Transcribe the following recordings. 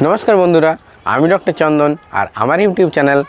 নমস্কার বন্ধুরা, আমি ডক্টর চন্দন আর আমার ইউটিউব চ্যানেল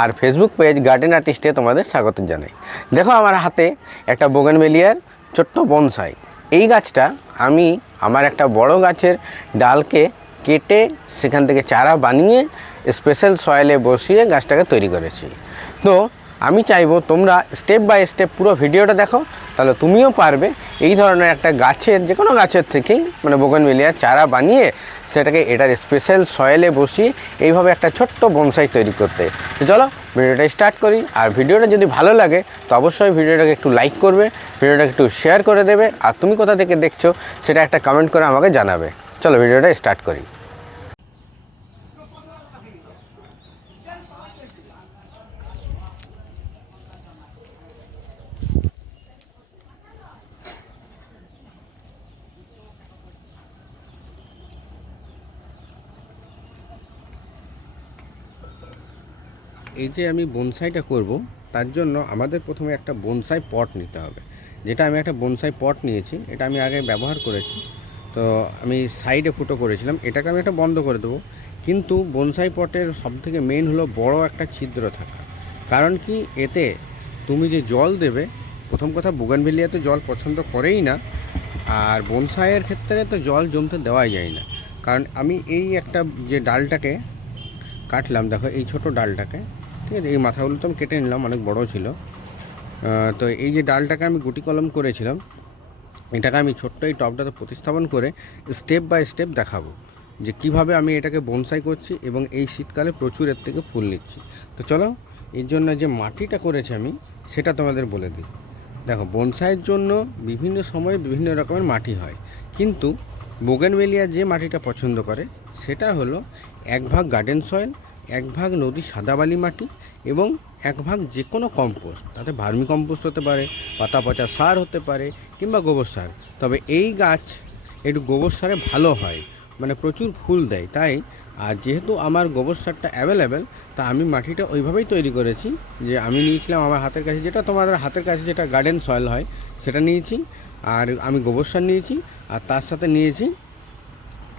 আর ফেসবুক পেজ গার্ডেন আর্টিস্টে তোমাদের স্বাগত জানাই। দেখো আমার হাতে একটা বোগেনভেলিয়ার ছোট্ট বনসাই এই গাছটা আমি আমার একটা বড় গাছের ডালকে কেটে সেখান থেকে চারা বানিয়ে স্পেশাল সয়েলে বসিয়ে গাছটাকে তৈরি করেছি। তো আমি চাইব তোমরা স্টেপ বাই স্টেপ পুরো ভিডিওটা দেখো তাহলে তুমিও পারবে এই ধরনের একটা গাছের যে কোনো গাছের থেকেই মানে বোগনভেলিয়ার চারা বানিয়ে সেটাকে এটার স্পেশাল সয়েলে বসিয়ে এইভাবে একটা ছোট্ট বনসাই তৈরি করতে। তো চলো, ভিডিওটা স্টার্ট করি। আর ভিডিওটা যদি ভালো লাগে, তো অবশ্যই ভিডিওটাকে একটু লাইক করবে, ভিডিওটাকে একটু শেয়ার করে দেবে। আর তুমি কোথা থেকে দেখছ, সেটা একটা কমেন্ট করে আমাকে জানাবে। চলো, ভিডিওটা স্টার্ট করি। এই যে আমি বনসাইটা করব, তার জন্য আমাদের প্রথমে একটা বনসাই পট নিতে হবে। যেটা আমি একটা বনসাই পট নিয়েছি, এটা আমি আগে ব্যবহার করেছি। তো আমি সাইডে ফুটো করেছিলাম, এটাকে আমি একটা বন্ধ করে দেবো। কিন্তু বনসাই পটের সবথেকে মেন হলো বড় একটা ছিদ্র থাকা। কারণ কি, এতে তুমি যে জল দেবে, প্রথম কথা বুগানভেলিয়া তো জল পছন্দ করেই না, আর বনসাইয়ের ক্ষেত্রে তো জল জমতে দেওয়াই যায় না। কারণ আমি এই একটা যে ডালটাকে কাটলাম, দেখো এই ছোট ডালটাকে ঠিক আছে, এই মাথাগুলো তো আমি কেটে নিলাম, অনেক বড় ছিল। তো এই যে ডালটাকে আমি গুটি কলম করেছিলাম, এটাকে আমি ছোট্ট এই টবটাতে প্রতিস্থাপন করে স্টেপ বাই স্টেপ দেখাবো যে কীভাবে আমি এটাকে বনসাই করছি এবং এই শীতকালে প্রচুর এর থেকে ফুল নিচ্ছি। তো চলো, এর জন্য যে মাটিটা করেছি আমি, সেটা তোমাদের বলে দিই। দেখো বনসাইয়ের জন্য বিভিন্ন সময়ে বিভিন্ন রকমের মাটি হয়। কিন্তু বোগেনভেলিয়া যে মাটিটা পছন্দ করে, সেটা হলো এক ভাগ গার্ডেন সয়েল এক ভাগ নদী সাদাবালি মাটি এবং এক ভাগ যে কোনো কম্পোস্ট। তাতে ভার্মি কম্পোস্ট হতে পারে পাতা পচা সার হতে পারে কিংবা গোবর সার। তবে এই গাছ একটু গোবর সারে ভালো হয় মানে প্রচুর ফুল দেয়। তাই আর যেহেতু আমার গোবর সারটা অ্যাভেলেবেল তা আমি মাটিটা ওইভাবেই তৈরি করেছি যে আমি নিয়েছিলাম আমার হাতের কাছে, যেটা তোমাদের হাতের কাছে যেটা গার্ডেন সয়েল হয়, সেটা নিয়েছি। আর আমি গোবর সার নিয়েছি, আর তার সাথে নিয়েছি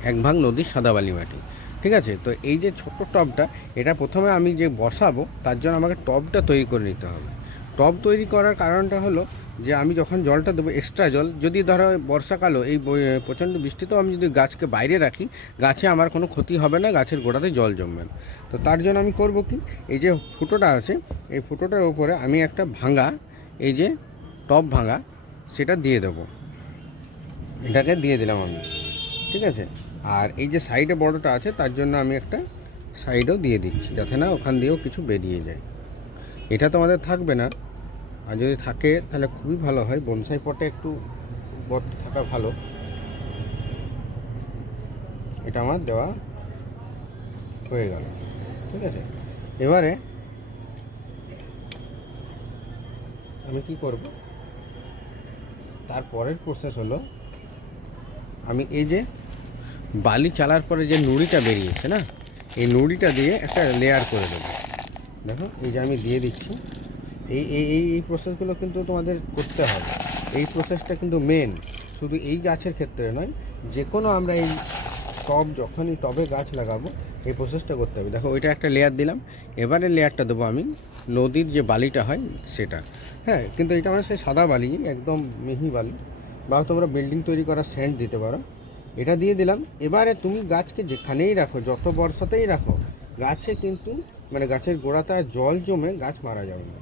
এক ভাগ নদীর সাদাবালি মাটি। ঠিক আছে? তো এই যে ছোট্ট টবটা, এটা প্রথমে আমি যে বসাবো, তার জন্য আমাকে টবটা তৈরি করে নিতে হবে। টব তৈরি করার কারণটা হলো যে, আমি যখন জলটা দেবো এক্সট্রা জল, যদি ধরো বর্ষাকালও এই প্রচণ্ড বৃষ্টিতেও আমি যদি গাছকে বাইরে রাখি, গাছে আমার কোনো ক্ষতি হবে না, গাছের গোড়াতে জল জমবে না। তো তার জন্য আমি করব কি, এই যে ফুটোটা আছে, এই ফুটোটার ওপরে আমি একটা ভাঙা, এই যে টব ভাঙা, সেটা দিয়ে দেবো। এটাকে দিয়ে দিলাম আমি। ঠিক আছে? আর এই যে সাইডে বড়টা আছে, তার জন্য আমি একটা সাইডও দিয়ে দিচ্ছি, যাতে না ওখান দিয়েও কিছু বেরিয়ে যায়। এটা তো আমাদের থাকবে না। আর যদি থাকে, তাহলে খুবই ভালো হয়। বনসাই পটে একটু বট থাকা ভালো। এটা আমার দেওয়া হয়ে গেল। ঠিক আছে? এবারে আমি কি করব? তারপরের প্রসেস হলো, আমি এই যে বালি চালার পরে যে নুড়িটা বেরিয়েছে না, এই নুড়িটা দিয়ে একটা লেয়ার করে দেবো। দেখো, এই যে আমি দিয়ে দিচ্ছি। এই এই এই এই প্রসেসগুলো কিন্তু তোমাদের করতে হবে। এই প্রসেসটা কিন্তু মেন শুধু এই গাছের ক্ষেত্রে নয় যে কোনো আমরা এই টব, যখনই টবে গাছ লাগাবো, এই প্রসেসটা করতে হবে। দেখো, ওইটা একটা লেয়ার দিলাম। এবারে লেয়ারটা দেবো আমি, নদীর যে বালিটা হয় সেটা। হ্যাঁ কিন্তু এটা আমার সেই সাদা বালি, একদম মিহি বালি। বা তোমরা বিল্ডিং তৈরি করার স্যান্ড দিতে পারো। এটা দিয়ে দিলাম। এবারে তুমি গাছকে যেখানেই রাখো, যত বর্ষাতেই রাখো, গাছে কিন্তু মানে গাছের গোড়াতে জল জমে গাছ মারা যাবে না।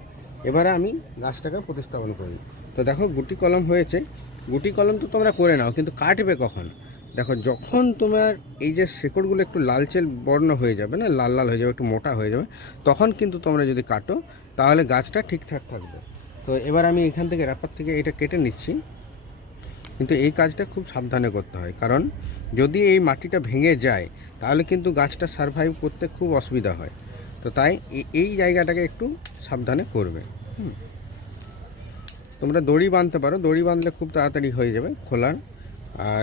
এবারে আমি গাছটাকে প্রতিস্থাপন করি। তো দেখো, গুটি কলম হয়েছে। গুটি কলম তো তোমরা করে নাও, কিন্তু কাটবে কখন? দেখো, যখন তোমার এই যে শেকড়গুলো একটু লালচে বর্ণ হয়ে যাবে না, লাল লাল হয়ে যাবে, একটু মোটা হয়ে যাবে, তখন কিন্তু তোমরা যদি কাটো, তাহলে গাছটা ঠিকঠাক থাকবে। তো এবার আমি এখান থেকে র্যাপার থেকে এটা কেটে নিচ্ছি। কিন্তু এই কাজটা খুব সাবধানে করতে হয়। কারণ যদি এই মাটিটা ভেঙে যায়, তাহলে কিন্তু গাছটা সারভাইভ করতে খুব অসুবিধা হয়। তো তাই এই জায়গাটাকে একটু সাবধানে করবে। তোমরা দড়ি বাঁধতে পারো। দড়ি বাঁধলে খুব তাড়াতাড়ি হয়ে যাবে খোলার।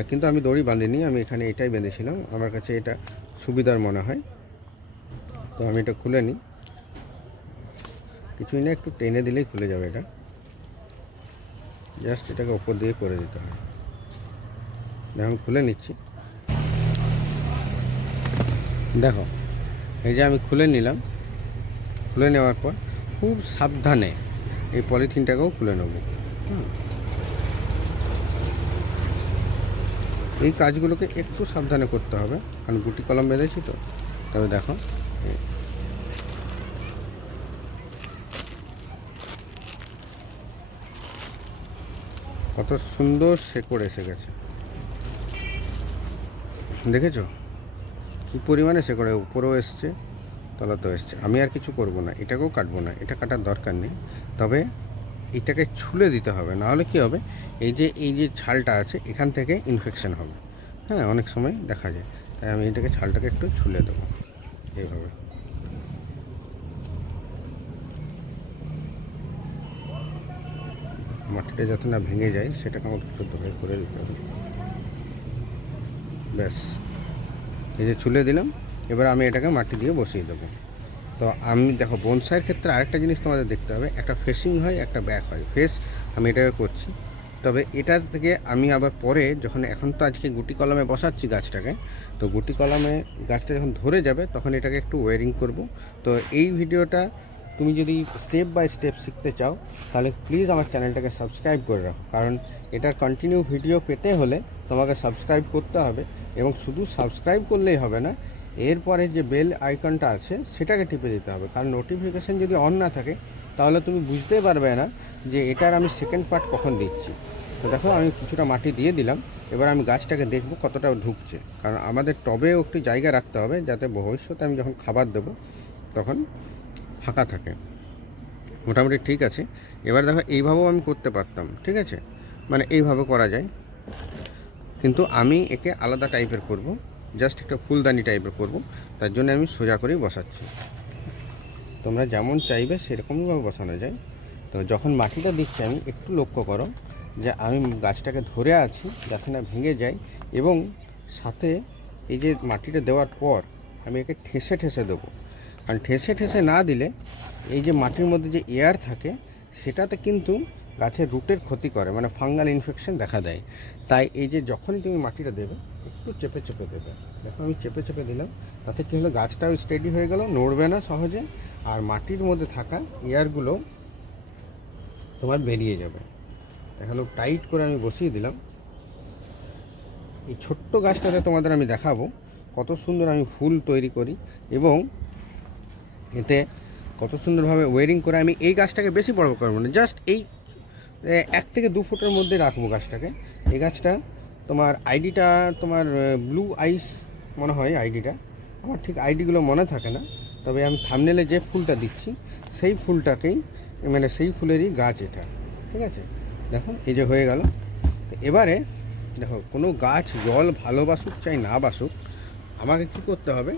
কিন্তু আমি দড়ি বাঁধিনি, আমি এখানে এটাই বেঁধেছিলাম। আমার কাছে এটা সুবিধার মনে হয়। তো আমি এটা খুলে নিই। কিছুই না, একটু টেনে দিলেই খুলে যাবে এটা। জাস্ট এটাকে ওপর দিয়ে করে দিতে হয়। আমি খুলে নিচ্ছি। দেখো, এই যে আমি খুলে নিলাম। খুলে নেওয়ার পর খুব সাবধানে এই পলিথিনটাকেও খুলে নেব। এই কাজগুলোকে একটু সাবধানে করতে হবে, কারণ গুটি কলম বেঁধেছি তো। তবে দেখো কত সুন্দর শেকড় এসে গেছে। দেখেছ? কি পরিমাণে শেকড়ে উপরেও এসছে, তলাতেও এসছে। আমি আর কিছু করব না, এটাকেও কাটবো না, এটা কাটার দরকার নেই। তবে এটাকে ছুলে দিতে হবে, নাহলে কি হবে? এই যে এই যে ছালটা আছে, এখান থেকে ইনফেকশান হবে। হ্যাঁ অনেক সময় দেখা যায়। তাই আমি এটাকে, ছালটাকে একটু ছুলে দেবো, এইভাবে। মাটিটা যাতে না ভেঙে যায়, সেটাকে আমাকে একটু ধরে করে দিতে হবে। ব্যাস। এই যে ছুলে দিলাম, এবার আমি এটাকে মাটি দিয়ে বসিয়ে দেবো। তো আমি দেখো, বনসাইয়ের ক্ষেত্রে আরেকটা জিনিস তোমাদের দেখতে হবে, একটা ফেসিং হয়, একটা ব্যাক হয়। ফেস আমি এটাকে করছি। তবে এটা থেকে আমি আবার পরে যখন, এখন তো আজকে গুটি কলমে বসাচ্ছি গাছটাকে, তো গুটি কলমে গাছটা যখন ধরে যাবে, তখন এটাকে একটু ওয়ারিং করব। তো এই ভিডিওটা তুমি যদি স্টেপ বাই স্টেপ শিখতে চাও, তাহলে প্লিজ আমার চ্যানেলটাকে সাবস্ক্রাইব করে রাখো। কারণ এটার কন্টিনিউ ভিডিও পেতে হলে তোমাকে সাবস্ক্রাইব করতে হবে এবং শুধু সাবস্ক্রাইব করলেই হবে না, এরপরে যে বেল আইকনটা আছে, সেটাকে টিপে দিতে হবে। কারণ নোটিফিকেশান যদি অন না থাকে, তাহলে তুমি বুঝতেই পারবে না যে এটার আমি সেকেন্ড পার্ট কখন দিচ্ছি। তো দেখো, আমি কিছুটা মাটি দিয়ে দিলাম। এবার আমি গাছটাকে দেখব কতটা ঢুকছে। কারণ আমাদের টবেও একটু জায়গা রাখতে হবে, যাতে ভবিষ্যতে আমি যখন খাবার দেবো, তখন ফাঁকা থাকে। মোটামুটি ঠিক আছে। এবার দেখো এইভাবেও আমি করতে পারতাম, ঠিক আছে? মানে এইভাবে করা যায়। কিন্তু আমি একে আলাদা টাইপের করব, জাস্ট একটা ফুলদানি টাইপের করব, তার জন্য আমি সোজা করেই বসাচ্ছি। তোমরা যেমন চাইবে সেরকমইভাবে বসানো যায়। তো যখন মাটিটা দিচ্ছি আমি, একটু লক্ষ্য করো যে আমি গাছটাকে ধরে আছি যাতে না ভেঙে যায় এবং সাথে এই যে মাটিটা দেওয়ার পর আমি একে ঠেসে ঠেসে দেবো। কারণ ঠেসে ঠেসে না দিলে এই যে মাটির মধ্যে যে এয়ার থাকে, সেটাতে কিন্তু গাছের রুটের ক্ষতি করে মানে ফাঙ্গাল ইনফেকশন দেখা দেয়। তাই এই যে যখনই তুমি মাটিটা দেবে, একটু চেপে চেপে দেবে। দেখো আমি চেপে চেপে দিলাম, তাতে কী হলো? গাছটাও স্টেডি হয়ে গেল, নড়বে না সহজে, আর মাটির মধ্যে থাকা এয়ারগুলো তোমার বেরিয়ে যাবে। এখানে টাইট করে আমি বসিয়ে দিলাম। এই ছোট্ট গাছটাতে তোমাদের আমি দেখাবো কত সুন্দর আমি ফুল তৈরি করি এবং এতে কত সুন্দরভাবে ওয়ারিং করে আমি এই গাছটাকে বেশি বড় করব না। জাস্ট এই এক থেকে দু ফুটের মধ্যে রাখব গাছটাকে। এই গাছটা তোমার আইডিটা, তোমার ব্লু আইস মনে হয় আইডিটা। আমার ঠিক আইডিগুলো মনে থাকে না। তবে আমি থামনেলে যে ফুলটা দিচ্ছি, সেই ফুলটাকেই মানে সেই ফুলেরই গাছ এটা। ঠিক আছে? দেখো, এই যে হয়ে গেল। এবারে দেখো, কোনো গাছ জল ভালোবাসুক চাই না বাসুক, আমাকে কি করতে হবে?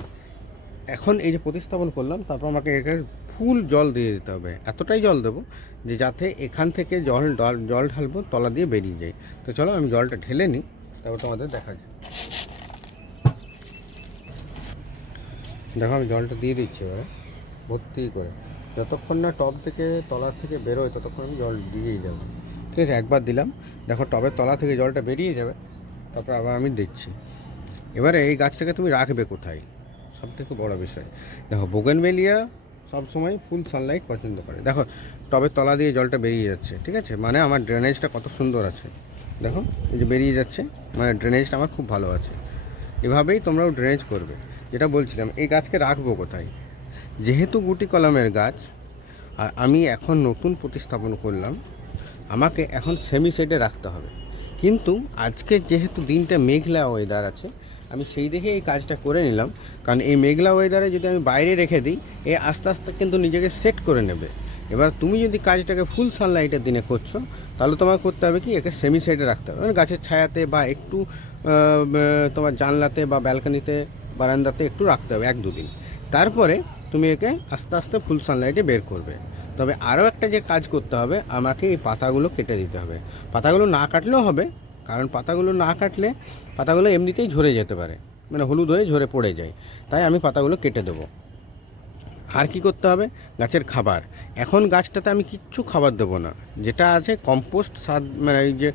এখন এই যে প্রতিস্থাপন করলাম, তারপর আমাকে একে ফুল জল দিয়ে দিতে হবে। এতটাই জল দেবো যে যাতে এখান থেকে জল জল ঢালবো, তলা দিয়ে বেরিয়ে যায়। তো চলো আমি জলটা ঢেলে নিই, তারপর তোমাদের দেখা যায় দেখো আমি জলটা দিয়ে দিচ্ছি এবারে, ভর্তি করে। যতক্ষণ না টব থেকে, তলা থেকে বেরোয়, ততক্ষণ আমি জল দিয়েই যাব। ঠিক আছে, একবার দিলাম। দেখো টবের তলা থেকে জলটা বেরিয়ে যাবে, তারপর আবার আমি দিচ্ছি। এবারে এই গাছটাকে তুমি রাখবে কোথায়? সব থেকে বড় বিষয়। দেখো, বোগেনভেলিয়া সবসময় ফুল সানলাইট পছন্দ করে। দেখো, টবের তলা দিয়ে জলটা বেরিয়ে যাচ্ছে, ঠিক আছে? মানে আমার ড্রেনেজটা কত সুন্দর আছে। দেখো, এই যে বেরিয়ে যাচ্ছে মানে ড্রেনেজটা আমার খুব ভালো আছে। এভাবেই তোমরাও ড্রেনেজ করবে। যেটা বলছিলাম, এই গাছকে রাখব কোথায়? যেহেতু গুটি কলমের গাছ, আর আমি এখন নতুন প্রতিস্থাপন করলাম, আমাকে এখন সেমি সাইডে রাখতে হবে। কিন্তু আজকে যেহেতু দিনটা মেঘলা ওয়েদার আছে আমি সেই দেখে এই কাজটা করে নিলাম। কারণ এই মেঘলা ওয়েদারে যদি আমি বাইরে রেখে দিই, এ আস্তে আস্তে কিন্তু নিজেকে সেট করে নেবে। এবার তুমি যদি কাজটাকে ফুল সানলাইটের দিনে করছ, তাহলে তোমার করতে হবে কি, একে সেমি সাইডে রাখতে হবে। মানে গাছের ছায়াতে বা একটু তোমার জানলাতে বা ব্যালকনিতে বারান্দাতে একটু রাখতে হবে এক দুদিন। তারপরে তুমি একে আস্তে আস্তে ফুল সানলাইটে বের করবে। তবে আরও একটা যে কাজ করতে হবে, আমাকে এই পাতাগুলো কেটে দিতে হবে। পাতাগুলো না কাটলেও হবে কারণ পাতাগুলো না কাটলে পাতাগুলো এমনিতেই ঝরে যেতে পারে মানে হলুদ হয়ে ঝরে পড়ে যায়। তাই আমি পাতাগুলো কেটে দেবো। আর কি করতে হবে? গাছের খাবার। এখন গাছটাতে আমি কিচ্ছু খাবার দেবো না। যেটা আছে কম্পোস্ট সার মানে এই যে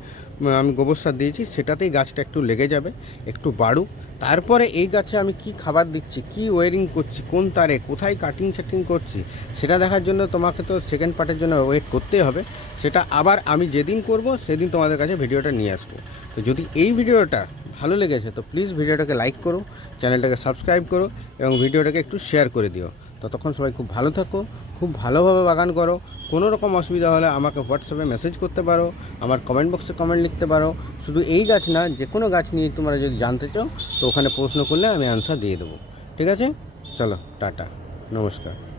আমি গোবর সার দিয়েছি, সেটাতেই গাছটা একটু লেগে যাবে, একটু বাড়ুক। তারপরে এই গাছে আমি কি খাবার দিচ্ছি, কি ওয়ারিং করছি, কোন তারে, কোথায় কাটিং সেটিং করছি, সেটা দেখার জন্য তোমাকে তো সেকেন্ড পার্টের জন্য ওয়েট করতেই হবে। সেটা আবার আমি যেদিন করব, সেদিন তোমাদের কাছে ভিডিওটা নিয়ে আসব। তো যদি এই ভিডিওটা ভালো লেগেছে, তো প্লিজ ভিডিওটাকে লাইক করো চ্যানেলটাকে সাবস্ক্রাইব করো, এবং ভিডিওটাকে একটু শেয়ার করে দিও। ততক্ষণ সবাই খুব ভালো থাকো, খুব ভালোভাবে বাগান করো। কোনো রকম অসুবিধা হলে আমাকে হোয়াটসঅ্যাপে মেসেজ করতে পারো, আমার কমেন্ট বক্সে কমেন্ট লিখতে পারো। শুধু এই গাছ না যে কোনো গাছ নিয়ে তোমরা যদি জানতে চাও, তো ওখানে প্রশ্ন করলে আমি অ্যান্সার দিয়ে দেবো। ঠিক আছে? চলো, টাটা। নমস্কার।